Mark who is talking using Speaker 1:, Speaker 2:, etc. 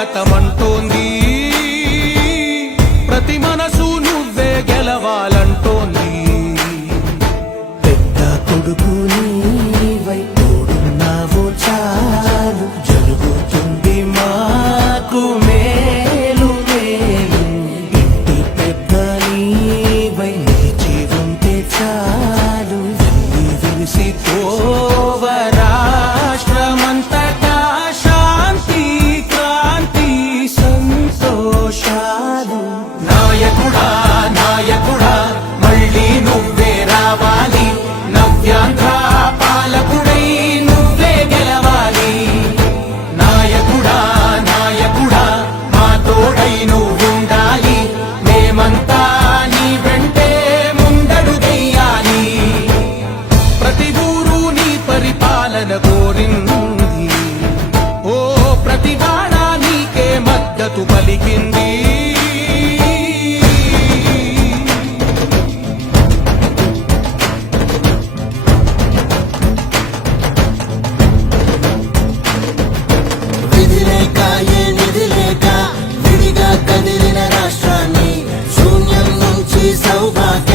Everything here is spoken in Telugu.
Speaker 1: స్వాగతమంటోంది. ప్రతి మనసు నువ్వే గెలవాలంటోంది.
Speaker 2: పెద్ద కొడుకు నీవై తోడున్నావు చాలు. జరుగుతుంది మాకు మేలు మేలు. ఇంటి పెద్ద నీవై నిలిచి ఉంటే చాలు. వెళ్ళి 不管